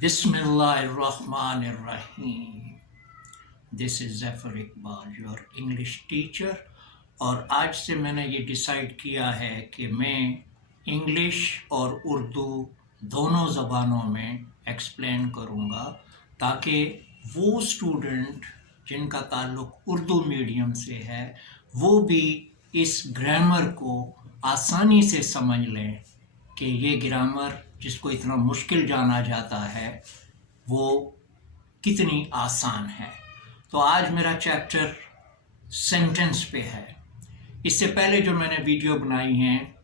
Bismillahirrahmanirrahim. This is Zafar Iqbal, your English teacher. और आज से मैंने ये डिसाइड किया है कि मैं इंग्लिश और उर्दू दोनों ज़बानों में एक्सप्लेन करूँगा ताकि वो स्टूडेंट जिनका ताल्लुक़ उर्दू मीडियम से है वो भी इस ग्रामर को आसानी से समझ लें कि ये ग्रामर जिसको इतना मुश्किल जाना जाता है वो कितनी आसान है। तो आज मेरा चैप्टर सेंटेंस पे है। इससे पहले जो मैंने वीडियो बनाई हैं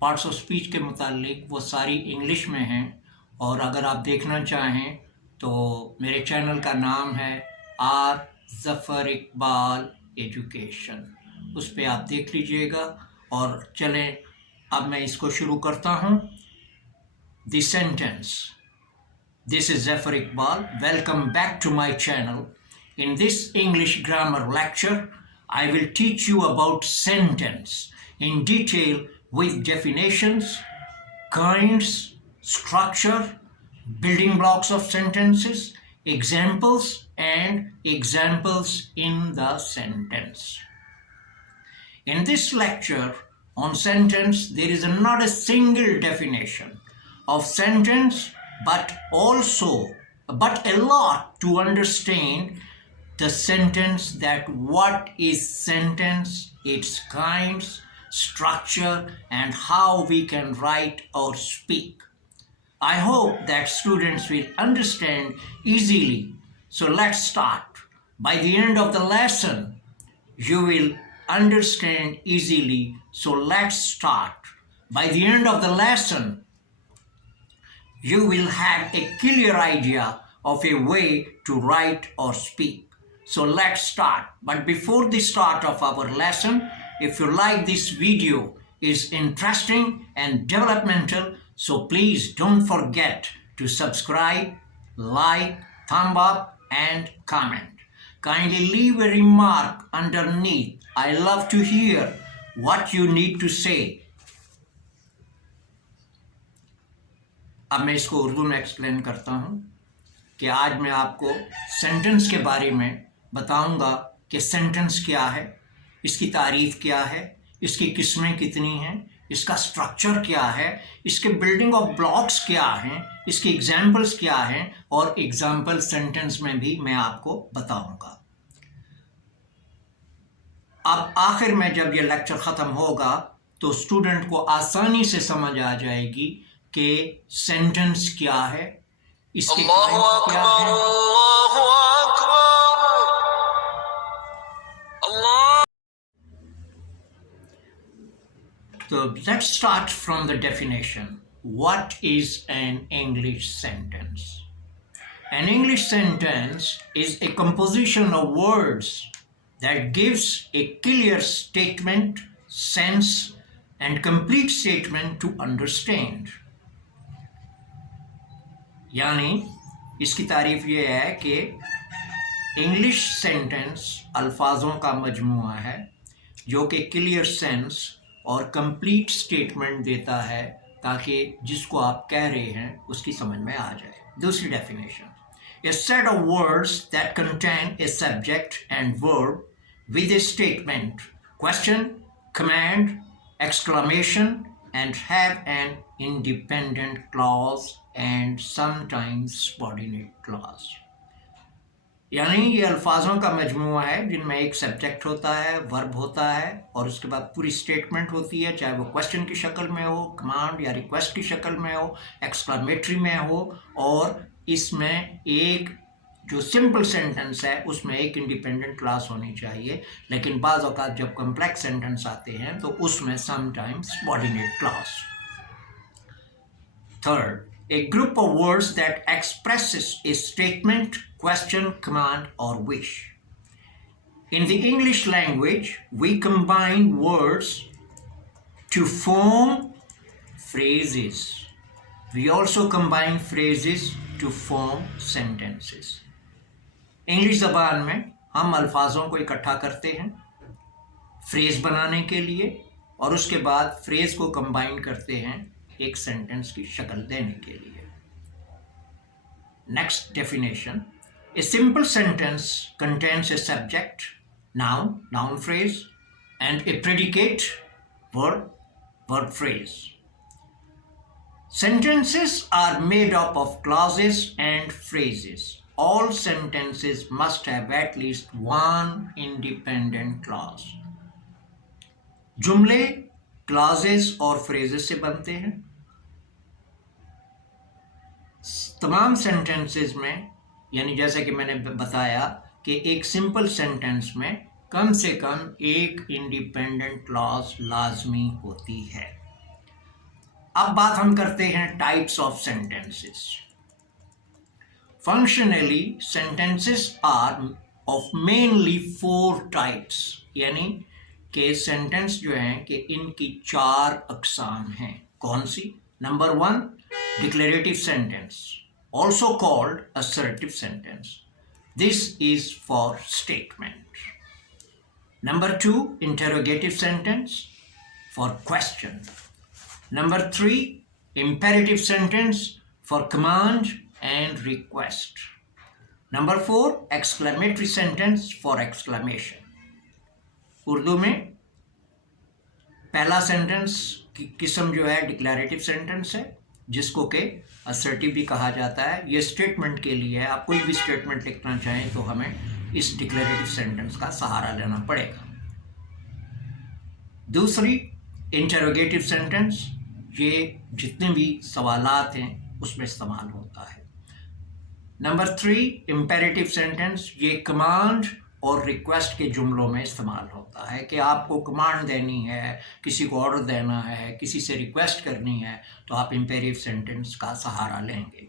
पार्ट्स ऑफ स्पीच के मुतालिक वो सारी इंग्लिश में हैं, और अगर आप देखना चाहें तो मेरे चैनल का नाम है RZAFARIQBAL एजुकेशन, उस पर आप देख लीजिएगा। और चलें अब मैं इसको शुरू करता हूँ। The sentence. This is Zafar Iqbal. Welcome back to my channel. In this English grammar lecture, I will teach you about sentence in detail with definitions, kinds, structure, building blocks of sentences, examples, and examples in the sentence. In this lecture on sentence, there is not a single definition of sentence, but a lot to understand the sentence, that what is sentence, its kinds, structure, and how we can write or speak. I hope that students will understand easily. So let's start. By the end of the lesson, you will understand easily. So let's start. By the end of the lesson, you will have a clear idea of a way to write or speak. So let's start. But before the start of our lesson, if you like this video is interesting and developmental, so please don't forget to subscribe, like, thumb up, and comment. Kindly leave a remark underneath. I love to hear what you need to say. अब मैं इसको उर्दू में explain करता हूँ कि आज मैं आपको सेंटेंस के बारे में बताऊँगा कि सेंटेंस क्या है, इसकी तारीफ़ क्या है, इसकी किस्में कितनी हैं, इसका स्ट्रक्चर क्या है, इसके बिल्डिंग ऑफ ब्लॉक्स क्या हैं, इसके एग्जाम्पल्स क्या हैं, और एग्जाम्पल सेंटेंस में भी मैं आपको बताऊँगा। अब आखिर में जब ये लेक्चर ख़त्म होगा तो स्टूडेंट को आसानी से समझ आ जाएगी कि सेंटेंस क्या है, इसके काइंड्स क्या हैं। So let's start from the definition. What is an English sentence? An English sentence is a composition of words that gives a clear statement, sense, and complete statement to understand. यानी इसकी तारीफ ये है कि English sentence अल्फाजों का मजमूआ है जो कि क्लियर सेंस और कंप्लीट स्टेटमेंट देता है ताकि जिसको आप कह रहे हैं उसकी समझ में आ जाए। दूसरी definition, a set of words that contain a subject and verb with a statement, question, command, exclamation, and have an independent clause and sometimes subordinate clause. यानी ये अल्फाजों का मजमूआ है जिनमें एक सब्जेक्ट होता है, वर्ब होता है, और उसके बाद पूरी स्टेटमेंट होती है, चाहे वो क्वेश्चन की शक्ल में हो, कमांड या रिक्वेस्ट की शक्ल में हो, एक्सक्लामेटरी में हो, और इसमें एक जो सिंपल सेंटेंस है उसमें एक इंडिपेंडेंट क्लास होनी चाहिए, लेकिन बाज़ औक़ात जब कॉम्प्लेक्स सेंटेंस आते हैं तो उसमें sometimes subordinate class. Third, a group of words that expresses a statement, question, command, or wish. In the English language, we combine words to form phrases. We also combine phrases to form sentences. English ज़बान में हम अल्फाजों को इकट्ठा करते हैं phrase बनाने के लिए, और उसके बाद फ्रेज़ को कंबाइन करते हैं एक सेंटेंस की शक्ल देने के लिए। Next definition. A simple sentence contains a subject, noun, noun phrase, and a predicate, verb, verb phrase. Sentences are made up of clauses and phrases. All sentences must have at least one independent clause. जुमले clauses और phrases से बनते हैं. तमाम sentences में, यानी जैसे कि मैंने बताया कि एक सिंपल सेंटेंस में कम से कम एक इंडिपेंडेंट क्लॉज लाजमी होती है. अब बात हम करते हैं types of sentences. Functionally sentences are of mainly 4 types, यानी कि सेंटेंस जो हैं कि इनकी 4 अकसाम हैं. कौन सी? Number 1, declarative sentence, also called assertive sentence. This is for statement. Number 2, interrogative sentence, for question. Number 3, imperative sentence, for command and request. Number 4, exclamatory sentence, for exclamation. Urdu में पहला सेंटेंस की किस्म जो है डिक्लेरेटिव सेंटेंस है, जिसको के assertive भी कहा जाता है. ये स्टेटमेंट के लिए है. आप कोई भी स्टेटमेंट लिखना चाहें तो हमें इस डिक्लेरेटिव सेंटेंस का सहारा लेना पड़ेगा. दूसरी इंटरोगेटिव सेंटेंस, ये जितने भी सवालात हैं उसमें इस्तेमाल होता है. नंबर 3, इम्पेरेटिव सेंटेंस, ये कमांड और रिक्वेस्ट के जुमलों में इस्तेमाल होता है कि आपको कमांड देनी है, किसी को ऑर्डर देना है, किसी से रिक्वेस्ट करनी है, तो आप इम्पेरेटिव सेंटेंस का सहारा लेंगे.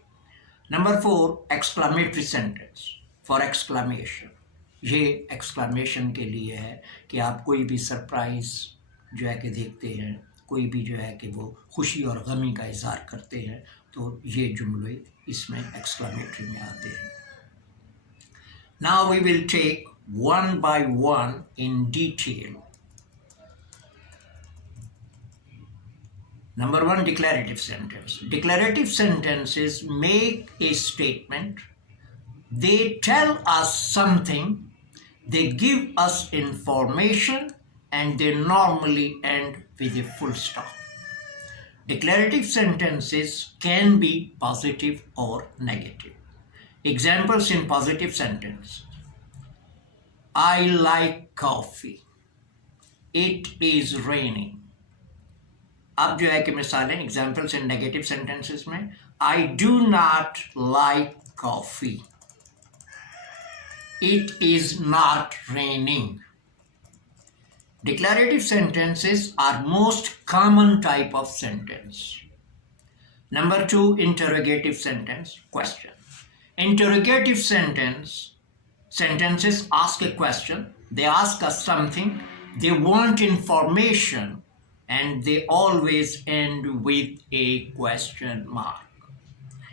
Number 4, exclamatory sentence, for exclamation. ये एक्सक्लामेशन के लिए है कि आप कोई भी सरप्राइज जो है कि देखते हैं, कोई भी जो है कि वो खुशी और गमी का इजहार करते हैं, तो ये जुमले इसमें एक्सक्लामेटरी में आते हैं. Now we will take one by one in detail. Number 1, declarative sentence. Declarative sentences make a statement. They tell us something. They give us information, and they normally end with a full stop. Declarative sentences can be positive or negative. Examples in positive sentence. I like coffee. It is raining. अब जो है कि मिसालें examples in negative sentences में, I do not like coffee. It is not raining. Declarative sentences are most common type of sentence. Number 2, interrogative sentence, question. Interrogative sentences ask a question. They ask us something. They want information, and they always end with a question mark.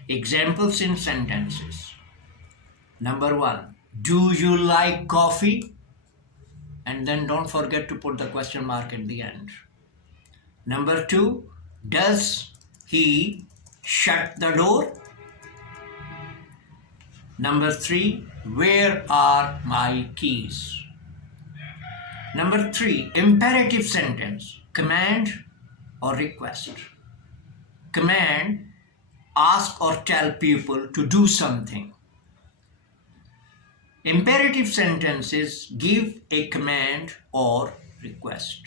Examples in sentences. Number 1, do you like coffee? And then don't forget to put the question mark at the end. Number 2, does he shut the door? Number 3, where are my keys? Number 3, imperative sentence, command or request. Command, ask or tell people to do something. Imperative sentences give a command or request.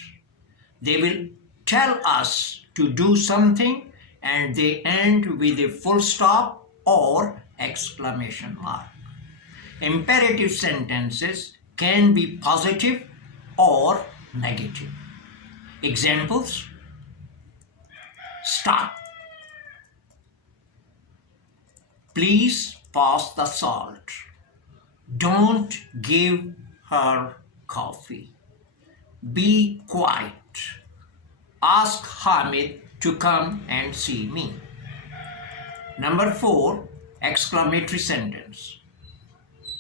They will tell us to do something, and they end with a full stop or exclamation mark. Imperative sentences can be positive or negative. Examples: stop. Please pass the salt. Don't give her coffee. Be quiet. Ask Hamid to come and see me. Number 4, exclamatory sentence,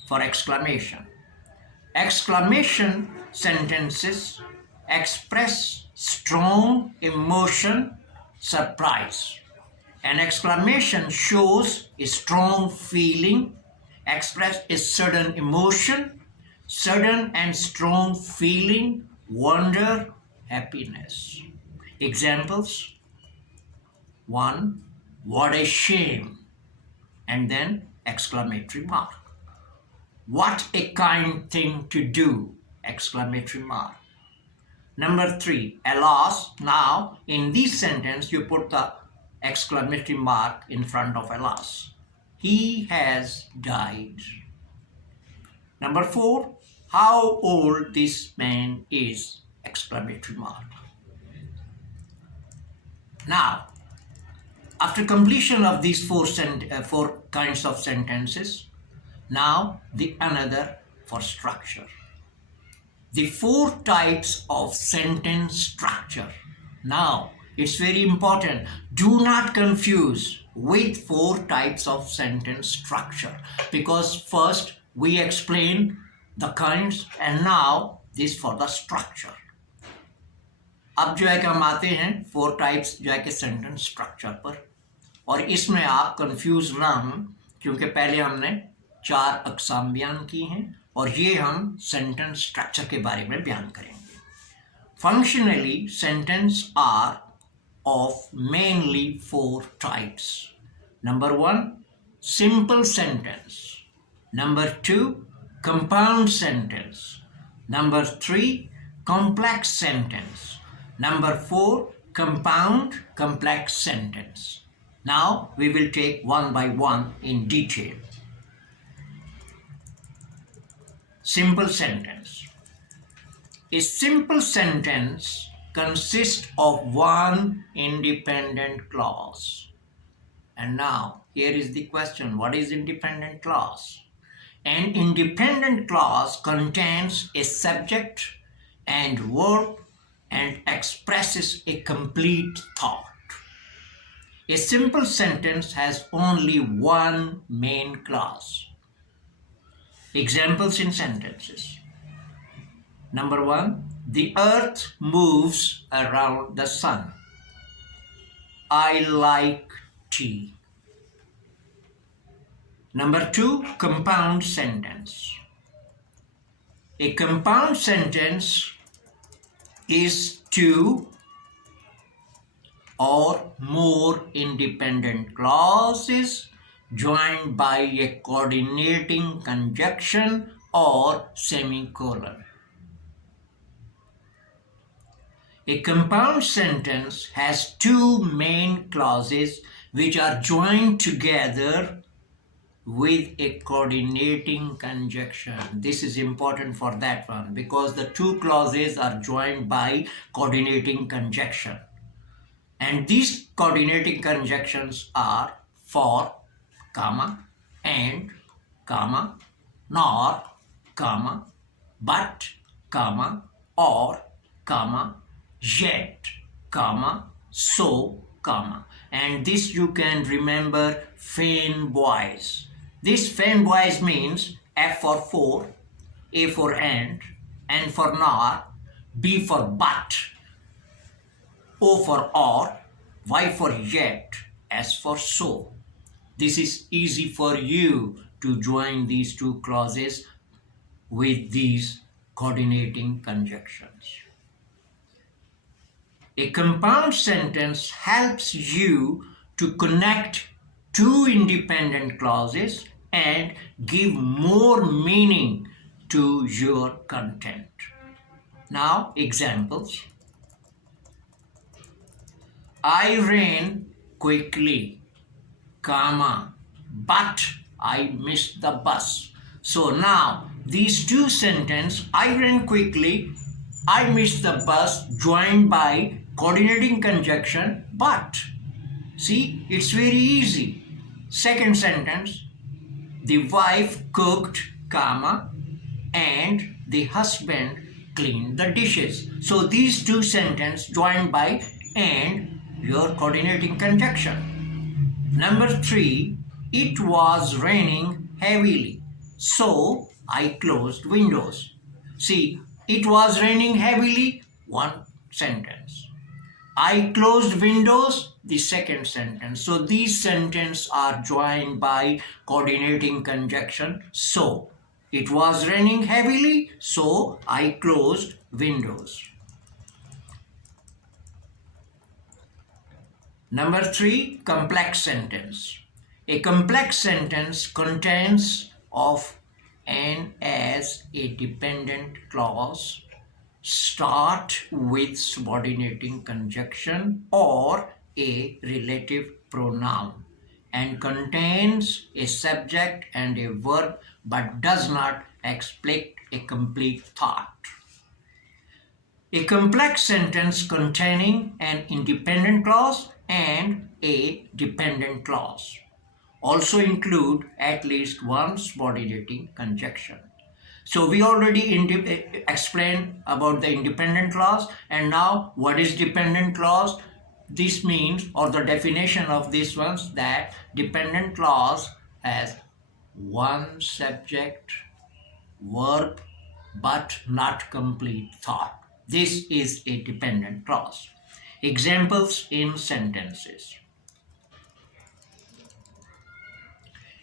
for exclamation. Exclamation sentences express strong emotion, surprise. An exclamation shows a strong feeling, express a sudden emotion, sudden and strong feeling, wonder, happiness. Examples: 1. What a shame, and then exclamatory mark. What a kind thing to do, exclamatory mark. Number 3, alas. Now in this sentence you put the exclamatory mark in front of alas. He has died. Number 4, how old this man is, exclamatory mark. Now, after completion of these four kinds of sentences, now the another for structure. The 4 types of sentence structure. Now, it's very important. Do not confuse with 4 types of sentence structure, because first we explain the kinds and now this for the structure. अब जो है कि हम आते हैं 4 types जो है कि सेंटेंस स्ट्रक्चर पर, और इसमें आप कंफ्यूज ना हों क्योंकि पहले हमने 4 अक़साम बयान की हैं और ये हम सेंटेंस स्ट्रक्चर के बारे में बयान करेंगे. Functionally sentence are of mainly 4 types. Number 1, simple sentence. Number 2, compound sentence. Number 3, complex sentence. Number 4, compound complex sentence. Now we will take one by one in detail. Simple sentence. A simple sentence consists of one independent clause. And now here is the question, what is independent clause? An independent clause contains a subject and verb and expresses a complete thought. A simple sentence has only one main clause. Examples in sentences. Number 1, the earth moves around the sun. I like tea. Number 2, compound sentence. A compound sentence is 2 or more independent clauses joined by a coordinating conjunction or semicolon. A compound sentence has 2 main clauses which are joined together with a coordinating conjunction. This is important for that one because the 2 clauses are joined by coordinating conjunction. And these coordinating conjunctions are for, comma, and, comma, nor, comma, but, comma, or, comma, yet, comma, so, comma. And this you can remember fanboys. This fanboys means F for, A for and, N for nor, B for but, O for or, Y for yet, S for so. This is easy for you to join these 2 clauses with these coordinating conjunctions. A compound sentence helps you to connect 2 independent clauses and give more meaning to your content. Now, examples. I ran quickly, comma, but I missed the bus. So now, these 2 sentences, I ran quickly, I missed the bus, joined by coordinating conjunction, but. See, it's very easy. Second sentence, the wife cooked, comma, and the husband cleaned the dishes. So these 2 sentences joined by and your coordinating conjunction. Number 3, it was raining heavily, so I closed windows. See, it was raining heavily, 1 sentence. I closed windows, the second sentence. So these sentences are joined by coordinating conjunction. So it was raining heavily, so I closed windows. Number 3, complex sentence. A complex sentence contains of and as a dependent clause, start with subordinating conjunction or a relative pronoun, and contains a subject and a verb but does not explain a complete thought. A complex sentence containing an independent clause and a dependent clause also include at least one subordinating conjunction. So we already explained about the independent clause, and now what is dependent clause? This means, or the definition of this ones, that dependent clause has one subject, verb, but not complete thought. This is a dependent clause. Examples in sentences.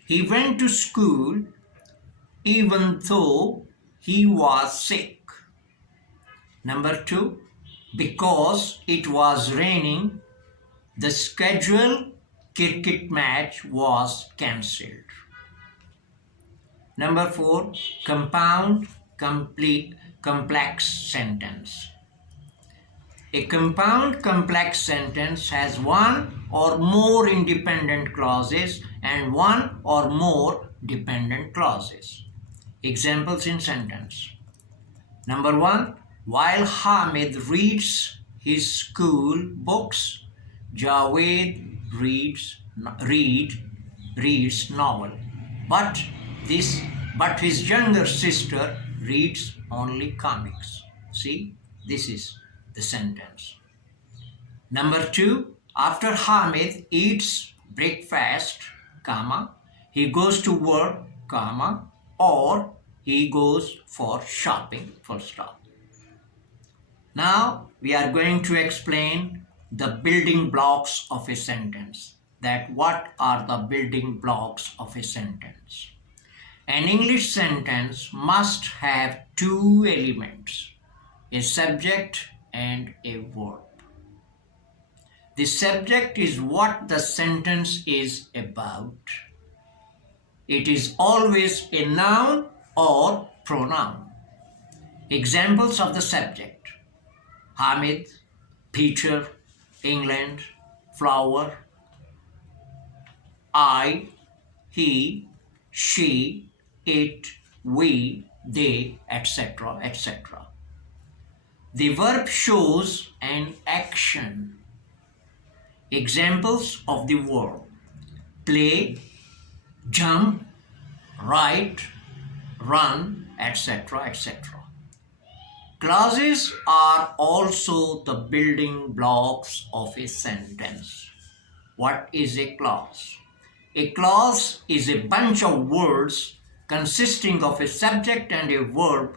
He went to school even though he was sick. Number 2, because it was raining, the scheduled cricket match was cancelled. Number 4, compound complex sentence. A compound complex sentence has one or more independent clauses and one or more dependent clauses. Examples in sentence. Number 1, while Hamid reads his school books, Javed reads novel. But his younger sister reads only comics. See, this is the sentence. Number 2, after Hamid eats breakfast, comma, he goes to work, comma, or he goes for shopping, full stop. Now we are going to explain the building blocks of a sentence. That what are the building blocks of a sentence? An English sentence must have two elements, a subject and a verb. The subject is what the sentence is about. It is always a noun or pronoun. Examples of the subject: Hamid, Peter, England, flower, I, he, she, it, we, they, etc., etc. The verb shows an action. Examples of the verb: play, jump, write, run, etc., etc. Clauses are also the building blocks of a sentence. What is a clause? A clause is a bunch of words consisting of a subject and a verb.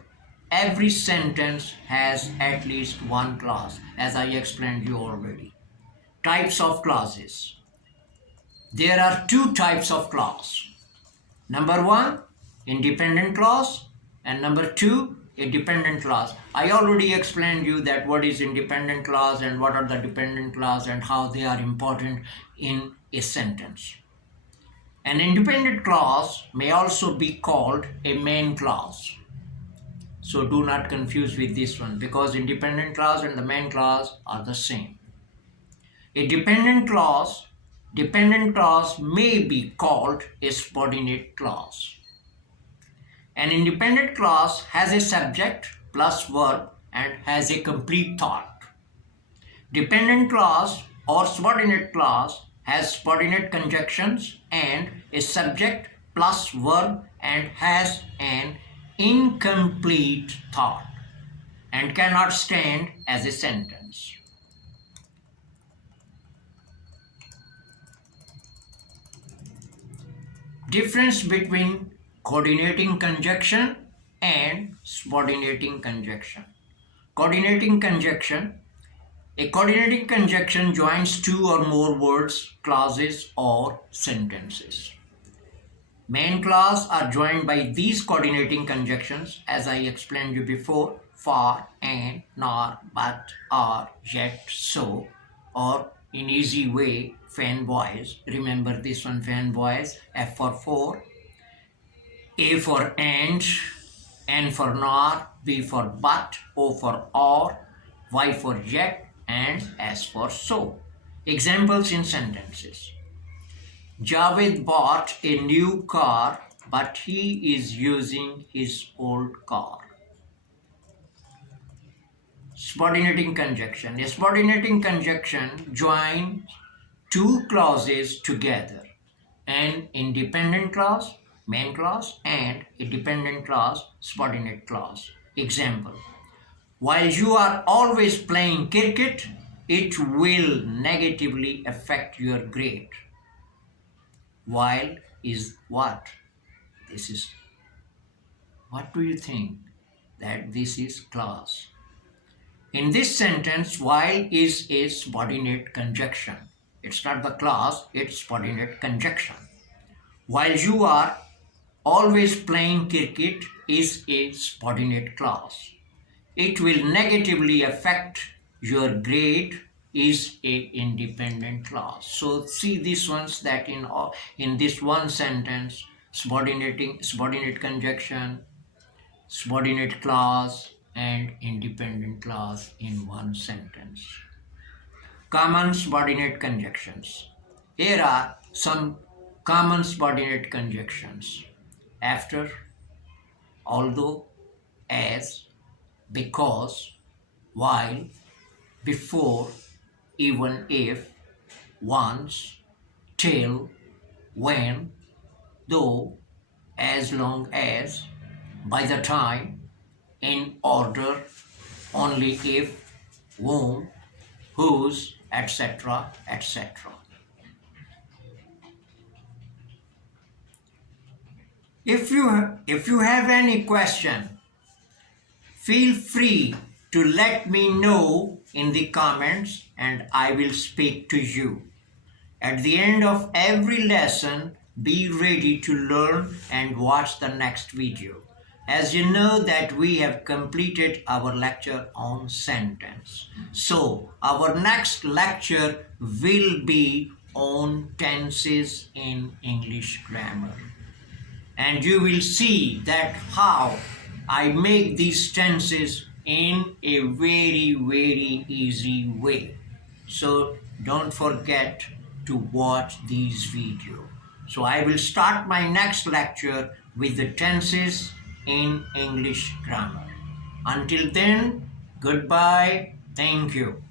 Every sentence has at least one clause, as I explained you already. Types of clauses. There are two types of clause. Number 1, independent clause, and number 2, a dependent clause. I already explained you that what is independent clause and what are the dependent clause and how they are important in a sentence. An independent clause may also be called a main clause. So do not confuse with this one, because independent clause and the main clause are the same. A dependent clause may be called a subordinate clause. An independent clause has a subject plus verb and has a complete thought. Dependent clause or subordinate clause has subordinate conjunctions and a subject plus verb and has an incomplete thought and cannot stand as a sentence. Difference between coordinating conjunction and subordinating conjunction. Coordinating conjunction A coordinating conjunction joins two or more words, clauses, or sentences. Main clause are joined by these coordinating conjunctions, as I explained you before: for, and, nor, but, or, yet, so, or in easy way, fanboys. Remember this one, fanboys. F for, A for and, N for nor, B for but, O for or, Y for yet, and S for so. Examples in sentences. Javed bought a new car, but he is using his old car. Subordinating conjunction. A subordinating conjunction joins two clauses together: an independent clause, main clause, and a dependent clause, subordinate clause. Example: while you are always playing cricket, it will negatively affect your grade. While is what? This is, what do you think? That this is clause. In this sentence, while is a subordinate conjunction. It's not the clause, it's subordinate conjunction. While you are always playing cricket is a subordinate clause. It will negatively affect your grade is a independent clause. So see these ones, that in this one sentence, subordinate conjunction, subordinate clause, and independent clause in one sentence. Common subordinate conjunctions. Here are some common subordinate conjunctions: after, although, as, because, while, before, even if, once, till, when, though, as long as, by the time, in order, only if, whom, whose, etc., etc. If you have any question, feel free to let me know in the comments and I will speak to you. At the end of every lesson, be ready to learn and watch the next video. As you know that we have completed our lecture on sentence. So our next lecture will be on tenses in English grammar. And you will see that how I make these tenses in a very, very easy way. So don't forget to watch these videos. So I will start my next lecture with the tenses in English grammar. Until then, goodbye. Thank you.